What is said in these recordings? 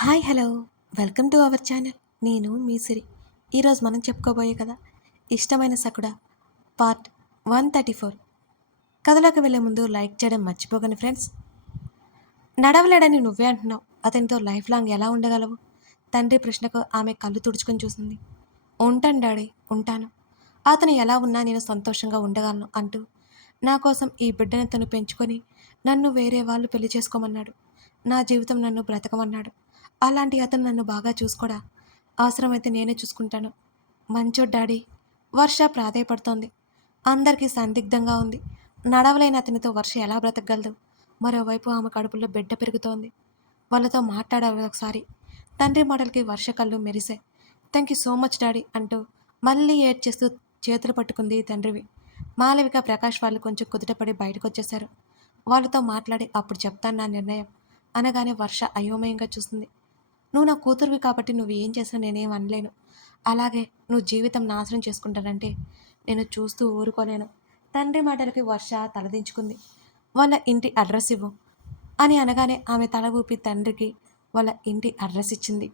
Hi hello. Welcome to our channel. నేను మీ సిరి. ఈరోజు మనం చెప్పుకోబోయే కదా ఇష్టమైన సకుడ పార్ట్ వన్ థర్టీ ఫోర్. కథలోకి వెళ్ళే ముందు లైక్ చేయడం మర్చిపోకండి ఫ్రెండ్స్. నడవలేడని నువ్వే అంటున్నావు. అతనితో లైఫ్ లాంగ్ ఎలా ఉండగలవు? తండ్రి ప్రశ్నకు ఆమె కళ్ళు తుడుచుకొని చూసింది. ఉంటాను డాడీ ఉంటాను. అతను ఎలా ఉన్నా నేను సంతోషంగా ఉండగలను అంటూ నా కోసం ఈ బిడ్డను తను పెంచుకొని నన్ను వేరే వాళ్ళు పెళ్ళి చేసుకోమన్నాడు. నా జీవితం నన్ను బ్రతకమన్నాడు. అలాంటి అతను నన్ను బాగా చూసుకోడా? అవసరమైతే నేనే చూసుకుంటాను. మంచో డాడీ. వర్ష ప్రాధాయపడుతోంది. అందరికీ సందిగ్ధంగా ఉంది. నడవలేని అతనితో వర్ష ఎలా బ్రతకగలదు? మరోవైపు ఆమె కడుపులో బిడ్డ పెరుగుతోంది. వాళ్ళతో మాట్లాడాలి ఒకసారి. తండ్రి మాటలకి వర్ష కళ్ళు మెరిసే. Thank you so much daddy అంటూ మళ్ళీ ఏడ్ చేస్తూ చేతులు పట్టుకుంది తండ్రివి. మాలవిక ప్రకాష్ వాళ్ళు కొంచెం కుదుటపడి బయటకు వచ్చేశారు వాళ్ళతో మాట్లాడి అప్పుడు చెప్తాను నా నిర్ణయం. అనగానే వర్ష అయోమయంగా చూస్తుంది నువ్వు నా కూతురువి కాబట్టి నువ్వు ఏం చేసినా నేనేం అనలేను. అలాగే నువ్వు జీవితం నాశనం చేసుకుంటానంటే నేను చూస్తూ ఊరుకోలేను. తండ్రి మాటలకి వర్ష తలదించుకుంది. వాళ్ళ ఇంటి అడ్రస్ ఇవ్వు అని అనగానే ఆమె తల ఊపి తండ్రికి వాళ్ళ ఇంటి అడ్రస్ ఇచ్చింది.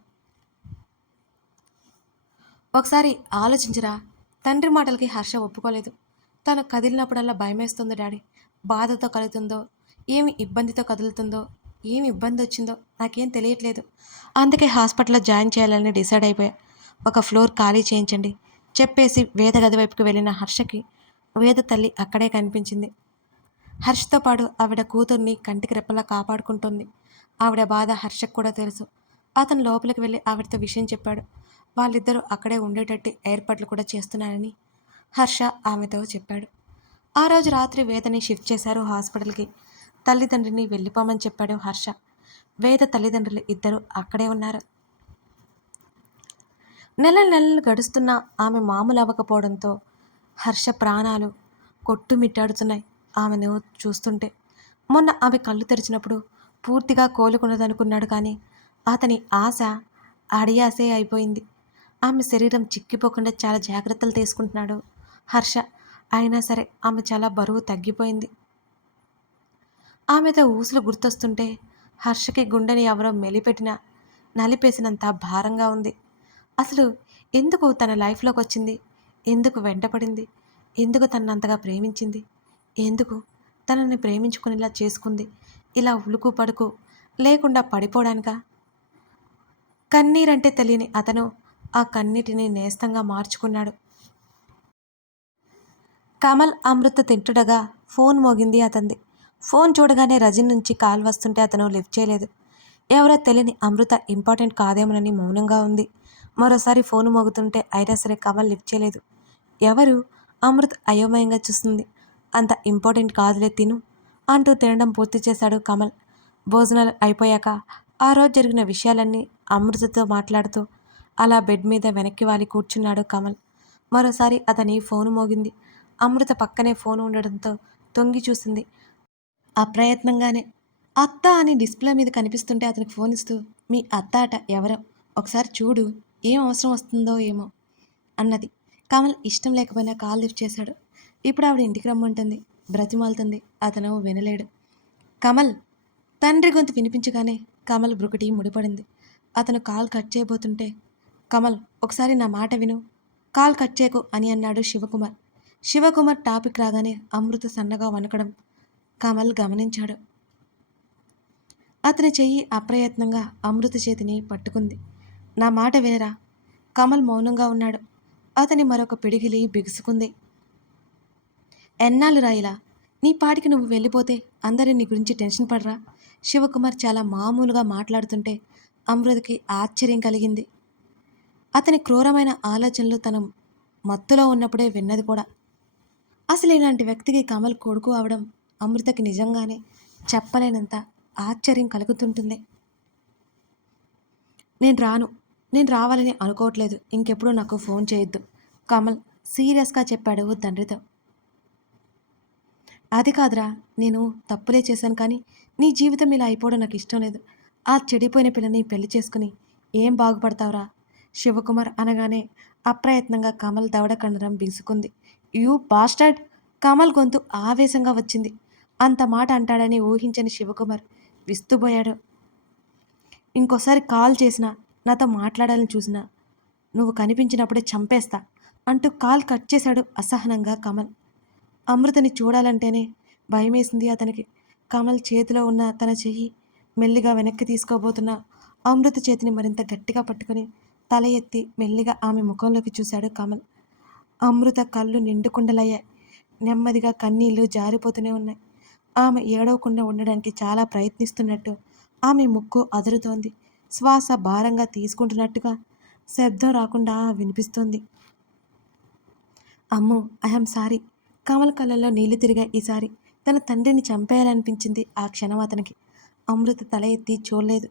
ఒకసారి ఆలోచించరా తండ్రి మాటలకి హర్ష ఒప్పుకోలేదు. తను కదిలినప్పుడల్లా భయమేస్తుంది డాడీ. బాధతో కలుగుతుందో ఏమి ఇబ్బందితో కదులుతుందో ఏమి ఇబ్బంది వచ్చిందో నాకేం తెలియట్లేదు. అందుకే హాస్పిటల్లో జాయిన్ చేయాలని డిసైడ్ అయిపోయా. ఒక ఫ్లోర్ ఖాళీ చేయించండి చెప్పేసి వేద గది వైపుకి వెళ్ళిన హర్షకి వేద తల్లి అక్కడే కనిపించింది. హర్షతో పాటు ఆవిడ కూతుర్ని కంటికి రెప్పలా కాపాడుకుంటుంది. ఆవిడ బాధ హర్షకు కూడా తెలుసు. అతను లోపలికి వెళ్ళి ఆవిడతో విషయం చెప్పాడు. వాళ్ళిద్దరూ అక్కడే ఉండేటట్టు ఏర్పాట్లు కూడా చేస్తున్నారని హర్ష ఆమెతో చెప్పాడు. ఆ రోజు రాత్రి వేదని షిఫ్ట్ చేశారు హాస్పిటల్కి. తల్లిదండ్రిని వెళ్ళిపోమని చెప్పాడు హర్ష. వేద తల్లిదండ్రులు ఇద్దరు అక్కడే ఉన్నారు. నెల నెలలు గడుస్తున్న ఆమె మామూలు అవ్వకపోవడంతో హర్ష ప్రాణాలు కొట్టుమిట్టాడుతున్నాయి ఆమెను చూస్తుంటే. మొన్న ఆమె కళ్ళు తెరిచినప్పుడు పూర్తిగా కోలుకున్నదనుకున్నాడు కానీ అతని ఆశ అడియాసే అయిపోయింది. ఆమె శరీరం చిక్కిపోకుండా చాలా జాగ్రత్తలు తీసుకుంటున్నాడు హర్ష. అయినా సరే ఆమె చాలా బరువు తగ్గిపోయింది. ఆమెతో ఊసులు గుర్తొస్తుంటే హర్షకి గుండెని ఎవరో మెలిపెట్టిన నలిపేసినంత భారంగా ఉంది. అసలు ఎందుకు తన లైఫ్లోకి వచ్చింది ఎందుకు వెంటపడింది? ఎందుకు తనంతగా ప్రేమించింది? ఎందుకు తనని ప్రేమించుకునేలా చేసుకుంది? ఇలా ఉలుకు పడుకు లేకుండా పడిపోవడానిక కన్నీరంటే తెలియని అతను ఆ కన్నీటిని నేస్తంగా మార్చుకున్నాడు. కమల్ అమృత తింటుడగా ఫోన్ మోగింది అతంది. ఫోన్ చూడగానే రజిన్ నుంచి కాల్ వస్తుంటే అతను లిఫ్ట్ చేయలేదు. ఎవరో తెలియని అమృత ఇంపార్టెంట్ కాదేమోనని మౌనంగా ఉంది. మరోసారి ఫోన్ మోగుతుంటే అయినా సరే కమల్ లిఫ్ట్ చేయలేదు. ఎవరు? అమృత్ అయోమయంగా చూస్తుంది. అంత ఇంపార్టెంట్ కాదులే తిను అంటూ తినడం పూర్తి చేశాడు కమల్. భోజనాలు అయిపోయాక ఆ రోజు జరిగిన విషయాలన్నీ అమృతతో మాట్లాడుతూ అలా బెడ్ మీద వెనక్కి వాలి కూర్చున్నాడు కమల్. మరోసారి అతని ఫోన్ మోగింది. అమృత పక్కనే ఫోన్ ఉండడంతో తొంగి చూసింది. అప్రయత్నంగానే అత్త అని డిస్ప్లే మీద కనిపిస్తుంటే అతనికి ఫోన్ ఇస్తూ మీ అత్త అట ఎవరో? ఒకసారి చూడు ఏం అవసరం వస్తుందో ఏమో? అన్నది. కమల్ ఇష్టం లేకపోయినా కాల్ లిఫ్ట్ చేశాడు. ఇప్పుడు ఆవిడ ఇంటికి రమ్మంటుంది. బ్రతిమాలుతుంది. అతను వినలేడు. కమల్! తండ్రి గొంతు వినిపించగానే కమల్ బ్రుకటి ముడిపడింది. అతను కాల్ కట్ చేయబోతుంటే కమల్ ఒకసారి నా మాట విను. కాల్ కట్ చేయకు అని అన్నాడు శివకుమార్. శివకుమార్ టాపిక్ రాగానే అమృత సన్నగా వనకడం కమల్ గమనించాడు. అతని చెయ్యి అప్రయత్నంగా అమృత చేతిని పట్టుకుంది. నా మాట వినరా? కమల్ మౌనంగా ఉన్నాడు. అతని మరొక పిడిగిలి బిగుసుకుంది. ఎన్నాళ్ళు రాయిలా నీ పాటికి నువ్వు వెళ్ళిపోతే అందరి నీ గురించి టెన్షన్ పడరా? శివకుమార్ చాలా మామూలుగా మాట్లాడుతుంటే అమృతకి ఆశ్చర్యం కలిగింది. అతని క్రూరమైన ఆలోచనలు తను మత్తులో ఉన్నప్పుడే విన్నది కూడా. అసలు ఇలాంటి వ్యక్తికి కమల్ కొడుకు అవడం అమృతకి నిజంగానే చెప్పలేనంత ఆశ్చర్యం కలుగుతుంటుంది. నేను రాను. నేను రావాలని అనుకోవట్లేదు. ఇంకెప్పుడు నాకు ఫోన్ చేయొద్దు. కమల్ సీరియస్గా చెప్పాడు తండ్రితో. అది కాదురా. నేను తప్పులే చేశాను కానీ నీ జీవితం ఇలా అయిపోవడం నాకు ఇష్టం లేదు. ఆ చెడిపోయిన పిల్లని పెళ్ళి చేసుకుని ఏం బాగుపడతావురా? శివకుమార్ అనగానే అప్రయత్నంగా కమల్ దవడ కండరం బిగుసుకుంది. You bastard! కమల్ గొంతు ఆవేశంగా వచ్చింది. అంత మాట అంటాడని ఊహించని శివకుమార్ విస్తుపోయాడు. ఇంకోసారి కాల్ చేసినా నాతో మాట్లాడాలని చూసినా నువ్వు కనిపించినప్పుడే చంపేస్తా అంటూ కాల్ కట్ చేశాడు అసహనంగా కమల్. అమృతని చూడాలంటేనే భయమేసింది అతనికి. కమల్ చేతిలో ఉన్న తన చెయ్యి మెల్లిగా వెనక్కి తీసుకోబోతున్న అమృత చేతిని మరింత గట్టిగా పట్టుకొని తల ఎత్తి మెల్లిగా ఆమె ముఖంలోకి చూశాడు కమల్. అమృత కళ్ళు నిండుకుండలయ్యాయి. నెమ్మదిగా కన్నీళ్ళు జారిపోతూనే ఉన్నాయి. ఆమె ఏడవకుండా ఉండడానికి చాలా ప్రయత్నిస్తున్నట్టు ఆమె ముక్కు అదురుతోంది. శ్వాస భారంగా తీసుకుంటున్నట్టుగా శబ్దం రాకుండా వినిపిస్తోంది. అమ్మో ఐఎమ్ సారీ. కమల కళ్ళల్లో నీళ్ళు తిరిగా ఈసారి. తన తండ్రిని చంపేయాలనిపించింది ఆ క్షణం అతనికి. అమృత తల ఎత్తి చూడలేదు.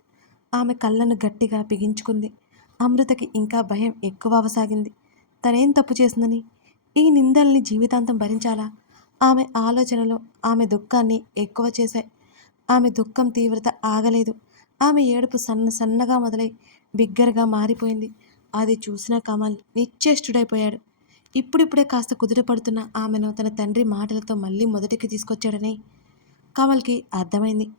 ఆమె కళ్ళను గట్టిగా బిగించుకుంది. అమృతకి ఇంకా భయం ఎక్కువ అవసాగింది. తనేం తప్పు చేసిందని? ఈ నిందల్ని జీవితాంతం భరించాలా? ఆమె ఆలోచనలు ఆమె దుఃఖాన్ని ఎక్కువ చేశాయి. ఆమె దుఃఖం తీవ్రత ఆగలేదు. ఆమె ఏడుపు సన్న సన్నగా మొదలై బిగ్గరగా మారిపోయింది. అది చూసిన కమల్ నిశ్చేష్టుడైపోయాడు. ఇప్పుడిప్పుడే కాస్త కుదుటపడుతున్న ఆమెను తన తండ్రి మాటలతో మళ్ళీ మొదటికి తీసుకొచ్చాడని కమల్కి అర్థమైంది.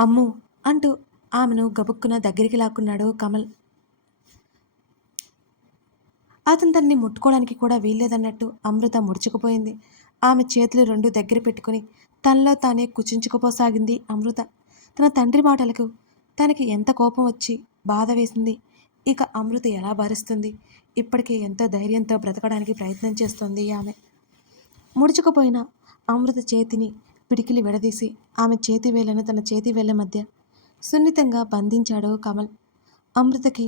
అమ్ము అంటూ ఆమెను గబుక్కున దగ్గరికి లాక్కున్నాడు కమల్. అతను తన్ని ముట్టుకోవడానికి కూడా వీల్లేదన్నట్టు అమృత ముడుచుకుపోయింది. ఆమె చేతులు రెండు దగ్గర పెట్టుకుని తనలో తానే కుచించుకుపోసాగింది అమృత. తన తండ్రి మాటలకు తనకి ఎంత కోపం వచ్చి బాధ వేసింది ఇక అమృత ఎలా భరిస్తుంది ఇప్పటికే ఎంతో ధైర్యంతో బ్రతకడానికి ప్రయత్నం చేస్తుంది ఆమె. ముడుచుకుపోయిన అమృత చేతిని పిడికిలి విడదీసి ఆమె చేతి వేళ్ళను తన చేతి వేళ్ళ మధ్య సున్నితంగా బంధించాడు కమల్. అమృతకి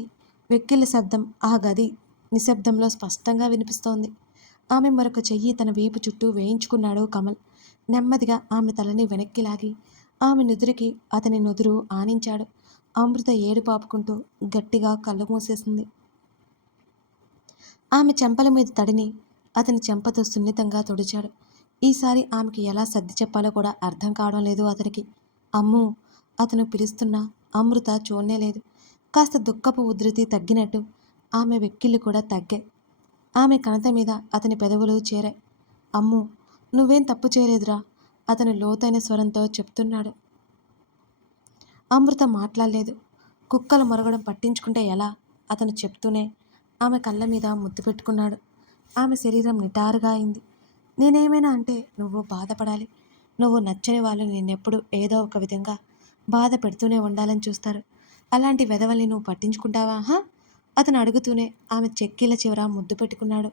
వెక్కిళ్ళ శబ్దం ఆ గది నిశ్శబ్దంలో స్పష్టంగా వినిపిస్తోంది. ఆమె మరొక చెయ్యి తన వీపు చుట్టూ వేయించుకున్నాడు కమల్. నెమ్మదిగా ఆమె తలని వెనక్కి లాగి ఆమె నుదురికి అతని నుదురు ఆనించాడు. అమృత ఏడు పాపుకుంటూ గట్టిగా కళ్ళు మూసేసింది. ఆమె చెంపల మీద తడిని అతని చెంపతో సున్నితంగా తుడిచాడు. ఈసారి ఆమెకి ఎలా సర్ది చెప్పాలో కూడా అర్థం కావడం లేదు అతనికి. అమ్ము! అతను పిలుస్తున్నా అమృత చూడనే లేదు. కాస్త దుఃఖపు ఉధృతి తగ్గినట్టు ఆమె వెక్కిళ్ళు కూడా తగ్గాయి. ఆమె కణత మీద అతని పెదవులు చేరాయి. అమ్ము నువ్వేం తప్పు చేయలేదురా? అతను లోతైన స్వరంతో చెప్తున్నాడు. అమృత మాట్లాడలేదు. కుక్కలు మొరగడం పట్టించుకుంటే ఎలా? అతను చెప్తూనే ఆమె కళ్ళ మీద ముద్దు పెట్టుకున్నాడు. ఆమె శరీరం నిటారుగా అయింది. నేనేమైనా అంటే నువ్వు బాధపడాలి. నువ్వు నచ్చని వాళ్ళు నిన్నెప్పుడు ఏదో ఒక విధంగా బాధ పెడుతూనే ఉండాలని చూస్తారు. అలాంటి వెధవల్ని నువ్వు పట్టించుకుంటావా హా? అతను అడుగుతూనే ఆమె చెక్కిల చివర ముద్దు పెట్టుకున్నాడు.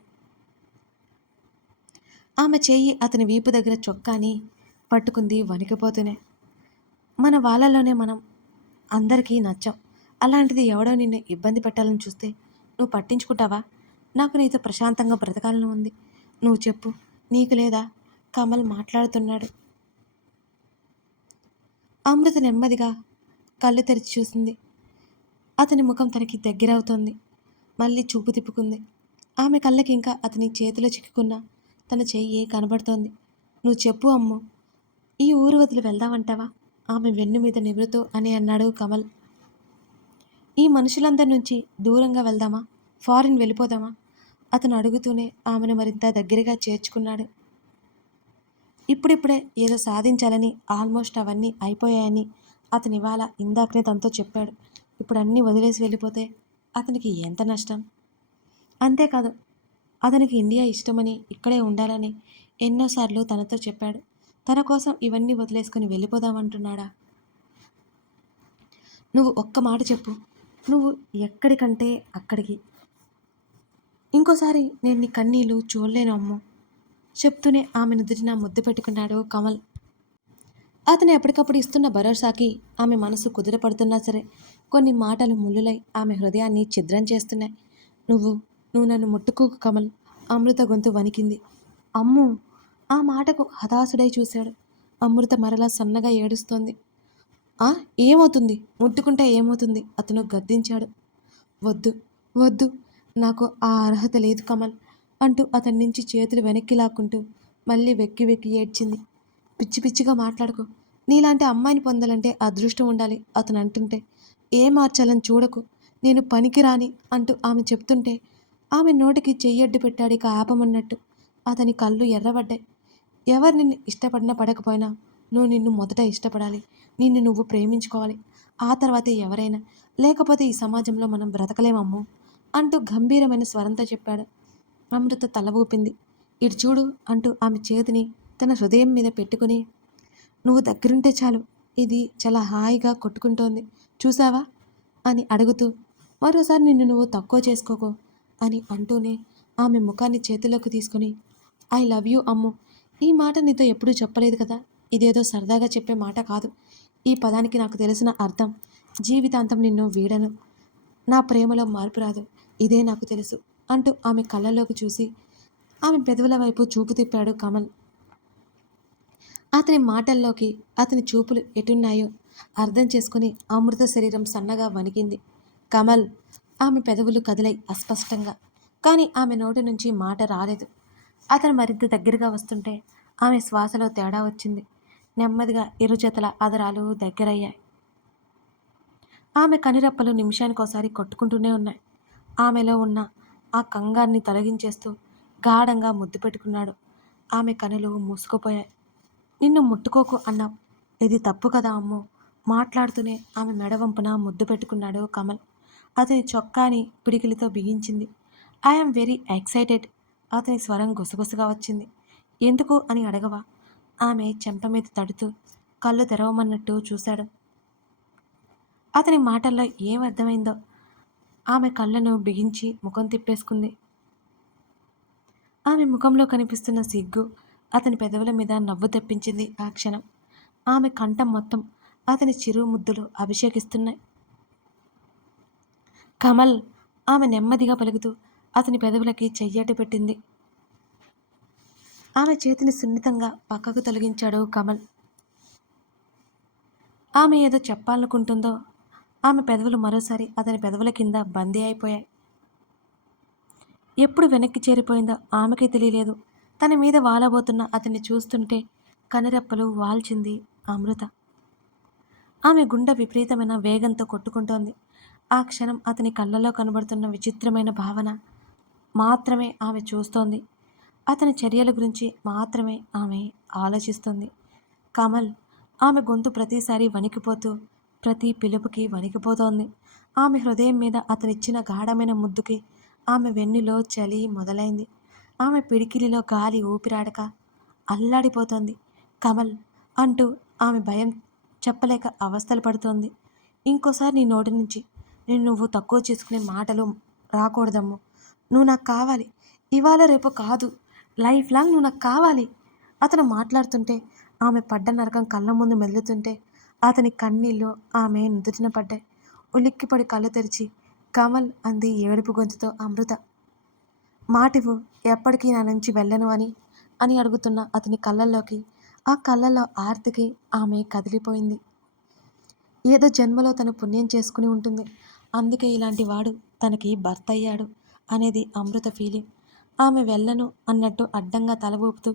ఆమె చెయ్యి అతని వీపు దగ్గర చొక్కాని పట్టుకుంది వణికిపోతూనే. మన వాళ్ళలోనే మనం అందరికీ నచ్చం. అలాంటిది ఎవడో నిన్ను ఇబ్బంది పెట్టాలని చూస్తే నువ్వు పట్టించుకుంటావా? నాకు నీతో ప్రశాంతంగా బ్రతకాలని ఉంది. నువ్వు చెప్పు నీకు లేదా? కమల్ మాట్లాడుతున్నాడు. అమృత నెమ్మదిగా కళ్ళు తెరిచి చూసింది. అతని ముఖం తనకి దగ్గరవుతోంది. మళ్ళీ చూపు తిప్పుకుంది. ఆమె కళ్ళకి ఇంకా అతని చేతిలో చిక్కుకున్న తన చెయ్యి కనబడుతోంది. నువ్వు చెప్పు అమ్ము ఈ ఊరు వదిలి వెళ్దామంటావా ఆమె వెన్ను మీద నివృతూ అని అన్నాడు కమల్. ఈ మనుషులందరి నుంచి దూరంగా వెళ్దామా? ఫారిన్ వెళ్ళిపోదామా అతను అడుగుతూనే ఆమెను మరింత దగ్గరగా చేర్చుకున్నాడు. ఇప్పుడిప్పుడే ఏదో సాధించాలని ఆల్మోస్ట్ అవన్నీ అయిపోయాయని అతనివాళ ఇందాకనే తనతో చెప్పాడు. ఇప్పుడు అన్నీ వదిలేసి వెళ్ళిపోతే అతనికి ఎంత నష్టం? అంతేకాదు అతనికి ఇండియా ఇష్టమని ఇక్కడే ఉండాలని ఎన్నోసార్లు తనతో చెప్పాడు. తన కోసం ఇవన్నీ వదిలేసుకుని వెళ్ళిపోదామంటున్నాడా? నువ్వు ఒక్క మాట చెప్పు. నువ్వు ఎక్కడికంటే అక్కడికి. ఇంకోసారి నేను నీ కన్నీళ్ళు చూడలేను అమ్ము చెప్తూనే ఆమె నుదుటిన ముద్దు పెట్టుకున్నాడు కమల్. అతను ఎప్పటికప్పుడు ఇస్తున్న భరోసాకి ఆమె మనసు కుదిరపడుతున్నా సరే కొన్ని మాటలు ముళ్ళులై ఆమె హృదయాన్ని ఛిద్రం చేస్తున్నాయి. నువ్వు నువ్వు నన్ను ముట్టుకోకు కమల్ అమృత గొంతు వణికింది. అమ్ము ఆ మాటకు హతాశుడై చూశాడు. అమృత మరలా సన్నగా ఏడుస్తోంది. ఆ ఏమవుతుంది? ముట్టుకుంటే ఏమవుతుంది? అతను గద్దించాడు. వద్దు వద్దు నాకు ఆ అర్హత లేదు కమల్ అంటూ అతని నుంచి చేతులు వెనక్కి లాక్కుంటూ మళ్ళీ వెక్కి వెక్కి ఏడ్చింది. పిచ్చి పిచ్చిగా మాట్లాడకు. నీలాంటి అమ్మాయిని పొందాలంటే అదృష్టం ఉండాలి అతను అంటుంటే. ఏ మార్చాలని చూడకు. నేను పనికిరాని అంటూ ఆమె చెప్తుంటే ఆమె నోటికి చెయ్యడ్డు పెట్టాడు ఇక ఆపమన్నట్టు. అతని కళ్ళు ఎర్రబడ్డాయి. ఎవరు నిన్ను ఇష్టపడినా పడకపోయినా నువ్వు నిన్ను మొదట ఇష్టపడాలి. నిన్ను నువ్వు ప్రేమించుకోవాలి. ఆ తర్వాతే ఎవరైనా లేకపోతే ఈ సమాజంలో మనం బ్రతకలేమమ్ము అంటూ గంభీరమైన స్వరంతో చెప్పాడు. అమృత తల ఊపింది. ఇటు చూడు అంటూ ఆమె చేతిని తన హృదయం మీద పెట్టుకుని నువ్వు దగ్గరుంటే చాలు ఇది చాలా హాయిగా కొట్టుకుంటోంది చూసావా? అని అడుగుతూ మరోసారి నిన్ను నువ్వు తక్కువ చేసుకోకో అని అంటూనే ఆమె ముఖాన్ని చేతిలోకి తీసుకొని ఐ లవ్ యూ అమ్ము ఈ మాట నీతో ఎప్పుడూ చెప్పలేదు కదా ఇదేదో సరదాగా చెప్పే మాట కాదు ఈ పదానికి నాకు తెలిసిన అర్థం జీవితాంతం నిన్ను వీడను నా ప్రేమలో మార్పు రాదు ఇదే నాకు తెలుసు అంటూ ఆమె కళ్ళలోకి చూసి ఆమె పెదవుల వైపు చూపు తిప్పాడు కమల్. అతని మాటల్లోకి అతని చూపులు ఎటున్నాయో అర్థం చేసుకుని అమృత శరీరం సన్నగా వణికింది. కమల్ ఆమె పెదవులు కదిలై అస్పష్టంగా. కానీ ఆమె నోటి నుంచి మాట రాలేదు. అతను మరింత దగ్గరగా వస్తుంటే ఆమె శ్వాసలో తేడా వచ్చింది. నెమ్మదిగా ఇరు జతల అదరాలు దగ్గరయ్యాయి. ఆమె కనిరెప్పలు నిమిషానికోసారి కొట్టుకుంటూనే ఉన్నాయి. ఆమెలో ఉన్న ఆ కంగాన్ని తొలగించేస్తూ గాఢంగా ముద్దు పెట్టుకున్నాడు. ఆమె కనులు మూసుకుపోయాయి. నిన్ను ముట్టుకోకు అన్నా. ఇది తప్పు కదా అమ్మో. మాట్లాడుతూనే ఆమె మెడవంపున ముద్దు పెట్టుకున్నాడు కమల్. అతని చొక్కాని పిడికిలితో బిగించింది. ఐఎమ్ వెరీ ఎక్సైటెడ్ అతని స్వరం గుసగుసగా వచ్చింది. ఎందుకు అని అడగవా? ఆమె చెంప మీద తడుతూ కళ్ళు తెరవమన్నట్టు చూశాడు. అతని మాటల్లో ఏం అర్థమైందో ఆమె కళ్ళను బిగించి ముఖం తిప్పేసుకుంది. ఆమె ముఖంలో కనిపిస్తున్న సిగ్గు అతని పెదవుల మీద నవ్వు తెప్పించింది ఆ క్షణం. ఆమె కంఠం మొత్తం అతని చిరు ముద్దులు అభిషేకిస్తున్నాయి. కమల్ ఆమె నెమ్మదిగా పలుకుతూ అతని పెదవులకి చెయ్యాటి పెట్టింది. ఆమె చేతిని సున్నితంగా పక్కకు తొలగించాడు కమల్. ఆమె ఏదో చెప్పాలనుకుంటుందో ఆమె పెదవులు మరోసారి అతని పెదవుల కింద బందీ అయిపోయాయి. ఎప్పుడు వెనక్కి చేరిపోయిందో ఆమెకే తెలియలేదు. తన మీద వాలబోతున్న అతన్ని చూస్తుంటే కనురెప్పలు వాల్చింది అమృత. ఆమె గుండె విపరీతమైన వేగంతో కొట్టుకుంటోంది. ఆ క్షణం అతని కళ్ళలో కనబడుతున్న విచిత్రమైన భావన మాత్రమే ఆమె చూస్తోంది. అతని చర్యల గురించి మాత్రమే ఆమె ఆలోచిస్తుంది. కమల్ ఆమె గొంతు ప్రతిసారి వణికిపోతూ ప్రతి పిలుపుకి వణికిపోతోంది. ఆమె హృదయం మీద అతనిచ్చిన గాఢమైన ముద్దుకి ఆమె వెన్నులో చలి మొదలైంది. ఆమె పిడికిలిలో గాలి ఊపిరాడక అల్లాడిపోతోంది. కమల్ అంటూ ఆమె భయం చెప్పలేక అవస్థలు పడుతోంది. ఇంకోసారి నీ నోటి నుంచి నేను నువ్వు తక్కువ చేసుకునే మాటలు రాకూడదమ్ము. నువ్వు నాకు కావాలి. ఇవాళ రేపు కాదు. లైఫ్ లాంగ్ నువ్వు నాకు కావాలి. అతను మాట్లాడుతుంటే ఆమె పడ్డ నరకం కళ్ళ ముందు మెదులుతుంటే అతని కన్నీళ్ళు ఆమె నుదుటిన పడ్డాయి. ఉలిక్కిపడి కళ్ళు తెరిచి కమల్ అంది ఏడుపు గొంతుతో అమృత. మాటివు ఎప్పటికీ నా నుంచి వెళ్ళను అని అని అడుగుతున్న అతని కళ్ళల్లోకి ఆ కళ్ళల్లో ఆర్తికి ఆమె కదిలిపోయింది. ఏదో జన్మలో తను పుణ్యం చేసుకుని ఉంటుంది. అందుకే ఇలాంటి వాడు తనకి భర్త అయ్యాడు అనేది అమృత ఫీలింగ్ ఆమె వెళ్ళను అన్నట్టు అడ్డంగా తల ఊపుతూ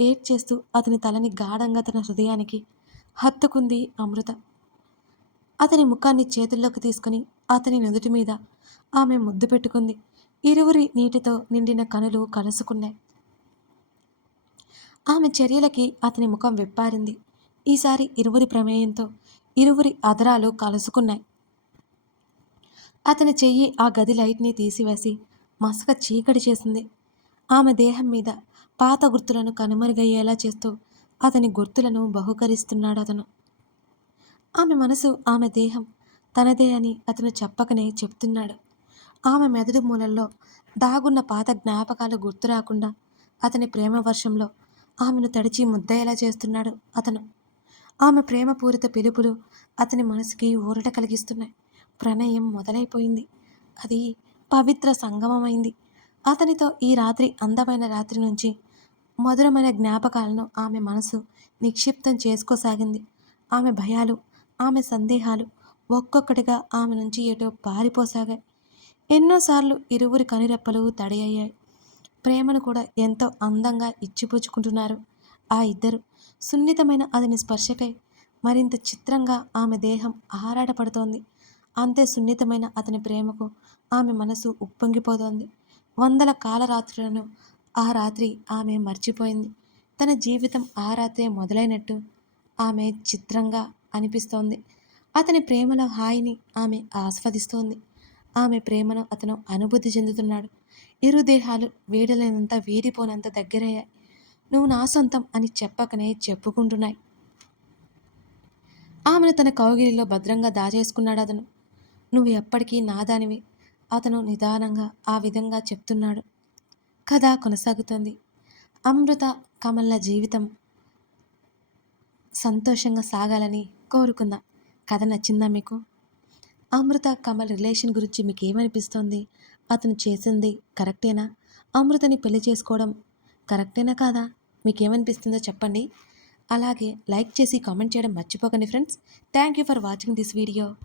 ఏడ్ చేస్తూ అతని తలని గాఢంగా తన హృదయానికి హత్తుకుంది అమృత. అతని ముఖాన్ని చేతుల్లోకి తీసుకుని అతని నుదుటి మీద ఆమె ముద్దు పెట్టుకుంది. ఇరువురి నీటితో నిండిన కనులు కలుసుకున్నాయి. ఆమె చర్యలకి అతని ముఖం విప్పారింది. ఈసారి ఇరువురి ప్రమేయంతో ఇరువురి అదరాలు కలుసుకున్నాయి. అతని చెయ్యి ఆ గది లైట్ని తీసివేసి మసక చీకటి చేసింది. ఆమె దేహం మీద పాత గుర్తులను కనుమరుగయ్యేలా చేస్తూ అతని గుర్తులను బహుకరిస్తున్నాడు అతను. ఆమె మనసు ఆమె దేహం తనదే అని అతను చెప్పకనే చెప్తున్నాడు. ఆమె మెదడు మూలల్లో దాగున్న పాత జ్ఞాపకాలు గుర్తు రాకుండా అతని ప్రేమ వర్షంలో ఆమెను తడిచి ముద్దయ్యేలా చేస్తున్నాడు అతను. ఆమె ప్రేమపూరిత పిలుపులు అతని మనసుకి ఊరట కలిగిస్తున్నాయి. ప్రణయం మొదలైపోయింది. అది పవిత్ర సంగమమైంది. అతనితో ఈ రాత్రి అందమైన రాత్రి నుంచి మధురమైన జ్ఞాపకాలను ఆమె మనసు నిక్షిప్తం చేసుకోసాగింది. ఆమె భయాలు ఆమె సందేహాలు ఒక్కొక్కటిగా ఆమె నుంచి ఎటో పారిపోసాగాయి. ఎన్నోసార్లు ఇరువురి కనురెప్పలు తడి అయ్యాయి ప్రేమను కూడా ఎంతో అందంగా ఇచ్చిపుచ్చుకుంటున్నారు ఆ ఇద్దరు. సున్నితమైన అతని స్పర్శకై మరింత చిత్రంగా ఆమె దేహం ఆరాటపడుతోంది. అంతే సున్నితమైన అతని ప్రేమకు ఆమె మనసు ఉప్పొంగిపోతోంది. వందల కాలరాత్రులను ఆ రాత్రి ఆమె మర్చిపోయింది. తన జీవితం ఆ రాత్రే మొదలైనట్టు ఆమె చిత్రంగా అనిపిస్తోంది. అతని ప్రేమలో హాయిని ఆమె ఆస్వాదిస్తోంది. ఆమె ప్రేమను అతను అనుభూతి చెందుతున్నాడు. ఇరు దేహాలు వేడలేనంత వేడిపోనంత దగ్గరయ్యాయి. నువ్వు నా సొంతం అని చెప్పకనే చెప్పుకుంటున్నాయి. ఆమెను తన కౌగిలిలో భద్రంగా దాచేసుకున్నాడు అతను. నువ్వు ఎప్పటికీ నాదానివి. అతను నిదానంగా ఆ విధంగా చెప్తున్నాడు. కథ కొనసాగుతుంది. అమృత కమల్ల జీవితం సంతోషంగా సాగాలని కోరుకుందాం. కథ నచ్చిందా మీకు? అమృత కమల్ రిలేషన్ గురించి మీకు ఏమనిపిస్తుంది అతను చేసింది కరెక్టేనా? అమృతని పెళ్ళి చేసుకోవడం కరెక్టేనా కాదా? మీకేమనిపిస్తుందో చెప్పండి. అలాగే లైక్ చేసి కామెంట్ చేయడం మర్చిపోకండి friends. Thank you for watching this video.